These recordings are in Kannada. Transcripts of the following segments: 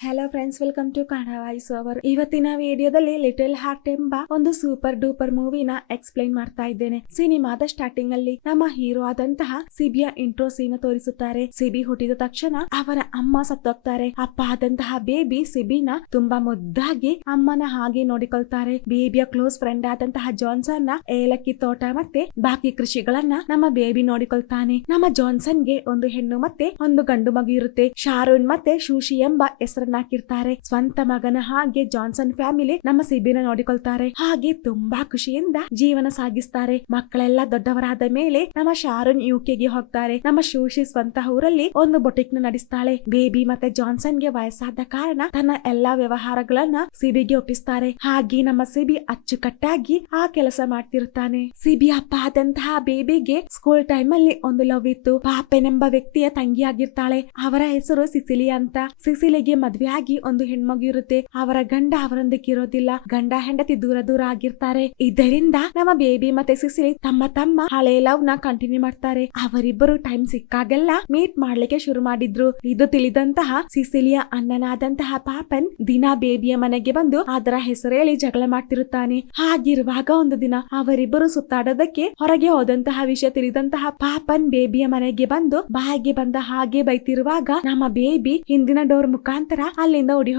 Hello friends, welcome to Kannada voice over. ಇವತ್ತಿನ ವಿಡಿಯೋದಲ್ಲಿ ಲಿಟಲ್ ಹಾರ್ಟ್ ಎಂಬ ಒಂದು ಸೂಪರ್ ಡೂಪರ್ ಮೂವಿನ ಎಕ್ಸ್ಪ್ಲೈನ್ ಮಾಡ್ತಾ ಇದ್ದೇನೆ. ಸಿನಿಮಾದ ಸ್ಟಾರ್ಟಿಂಗ್ ಅಲ್ಲಿ ನಮ್ಮ ಹೀರೋ ಆದಂತಹ ಸಿಬಿಯ ಇಂಟ್ರೋ ಸೀನ್ ತೋರಿಸುತ್ತಾರೆ. ಸಿಬಿ ಹುಟ್ಟಿದ ತಕ್ಷಣ ಅವರ ಅಮ್ಮ ಸತ್ತೋಗ್ತಾರೆ. ಅಪ್ಪ ಆದಂತಹ ಬೇಬಿ ಸಿಬಿನ ತುಂಬಾ ಮುದ್ದಾಗಿ ಅಮ್ಮನ ಹಾಗೆ ನೋಡಿಕೊಳ್ತಾರೆ. ಬೇಬಿಯ ಕ್ಲೋಸ್ ಫ್ರೆಂಡ್ ಆದಂತಹ ಜಾನ್ಸನ್ ನ ಏಲಕ್ಕಿ ತೋಟ ಮತ್ತೆ ಬಾಕಿ ಕೃಷಿಗಳನ್ನ ನಮ್ಮ ಬೇಬಿ ನೋಡಿಕೊಳ್ತಾನೆ. ನಮ್ಮ ಜಾನ್ಸನ್ ಗೆ ಒಂದು ಹೆಣ್ಣು ಮತ್ತೆ ಒಂದು ಗಂಡು ಮಗು ಇರುತ್ತೆ. ಶಾರೂನ್ ಮತ್ತೆ ಶೂಶಿ ಎಂಬ ಹೆಸರನ್ನ ಹಾಕಿರ್ತಾರೆ. ಸ್ವಂತ ಮಗನ ಹಾಗೆ ಜಾನ್ಸನ್ ಫ್ಯಾಮಿಲಿ ನಮ್ಮ ಸಿಬಿನ ನೋಡಿಕೊಳ್ತಾರೆ. ಹಾಗೆ ತುಂಬಾ ಖುಷಿಯಿಂದ ಜೀವನ ಸಾಗಿಸ್ತಾರೆ. ಮಕ್ಕಳೆಲ್ಲ ದೊಡ್ಡವರಾದ ಮೇಲೆ ನಮ್ಮ ಶಾರೂನ್ ಯುಕೆಗೆ ಹೋಗ್ತಾರೆ. ನಮ್ಮ ಶೂಶಿ ಸ್ವಂತ ಊರಲ್ಲಿ ಒಂದು ಬೊಟಿಕ್ ನ ನಡೆಸ್ತಾಳೆ. ಬೇಬಿ ಮತ್ತೆ ಜಾನ್ಸನ್ ಗೆ ವಯಸ್ಸಾದ ಕಾರಣ ತನ್ನ ಎಲ್ಲಾ ವ್ಯವಹಾರಗಳನ್ನ ಸಿಬಿಗೆ ಒಪ್ಪಿಸ್ತಾರೆ. ಹಾಗೆ ನಮ್ಮ ಸಿಬಿ ಅಚ್ಚುಕಟ್ಟಾಗಿ ಆ ಕೆಲಸ ಮಾಡ್ತಿರ್ತಾನೆ. ಸಿಬಿ ಅಪ್ಪ ಆದಂತಹ ಬೇಬಿಗೆ ಸ್ಕೂಲ್ ಟೈಮ್ ಅಲ್ಲಿ ಒಂದು ಲವ್ ಇತ್ತು. ಪಾಪೆನೆಂಬ ವ್ಯಕ್ತಿಯ ತಂಗಿಯಾಗಿರ್ತಾಳೆ. ಅವರ ಹೆಸರು ಸಿಸಿಲಿ ಅಂತ. ಸಿಸಿಲಿಗೆ ಮದ್ವೆ ಆಗಿ ಒಂದು ಹೆಣ್ಮಗು ಇರುತ್ತೆ. ಅವರ ಗಂಡ ಅವರೊಂದಿಗೆ ಇರೋದಿಲ್ಲ. ಗಂಡ ಹೆಂಡತಿ ದೂರ ದೂರ ಆಗಿರ್ತಾರೆ. ಇದರಿಂದ ನಮ್ಮ ಬೇಬಿ ಮತ್ತೆ ಸಿಸಿಲಿ ತಮ್ಮ ಹಳೆ ಲವ್ ನ ಕಂಟಿನ್ಯೂ ಮಾಡ್ತಾರೆ. ಅವರಿಬ್ಬರು ಟೈಮ್ ಸಿಕ್ಕಾಗೆಲ್ಲ ಮೀಟ್ ಮಾಡ್ಲಿಕ್ಕೆ ಶುರು ಮಾಡಿದ್ರು. ಇದು ತಿಳಿದಂತಹ ಸಿಸಿಲಿಯ ಅಣ್ಣನಾದಂತಹ ಪಾಪನ್ ದಿನ ಬೇಬಿಯ ಮನೆಗೆ ಬಂದು ಅದರ ಹೆಸರೇಳಿ ಜಗಳ ಮಾಡ್ತಿರುತ್ತಾನೆ. ಹಾಗಿರುವಾಗ ಒಂದು ದಿನ ಅವರಿಬ್ಬರು ಸುತ್ತಾಡೋದಕ್ಕೆ ಹೊರಗೆ ಹೋದಂತಹ ವಿಷಯ ತಿಳಿದಂತಹ ಪಾಪನ್ ಬೇಬಿಯ ಮನೆಗೆ ಬಂದು ಬಾಯಿಗೆ ಬಂದ ಹಾಗೆ ಬೈತಿರುವಾಗ ನಮ್ಮ ಬೇಬಿ ಹಿಂದಿನ ಡೋರ್ ಮುಖಾಂತರ ಅಲ್ಲಿಂದ ಓಡಿ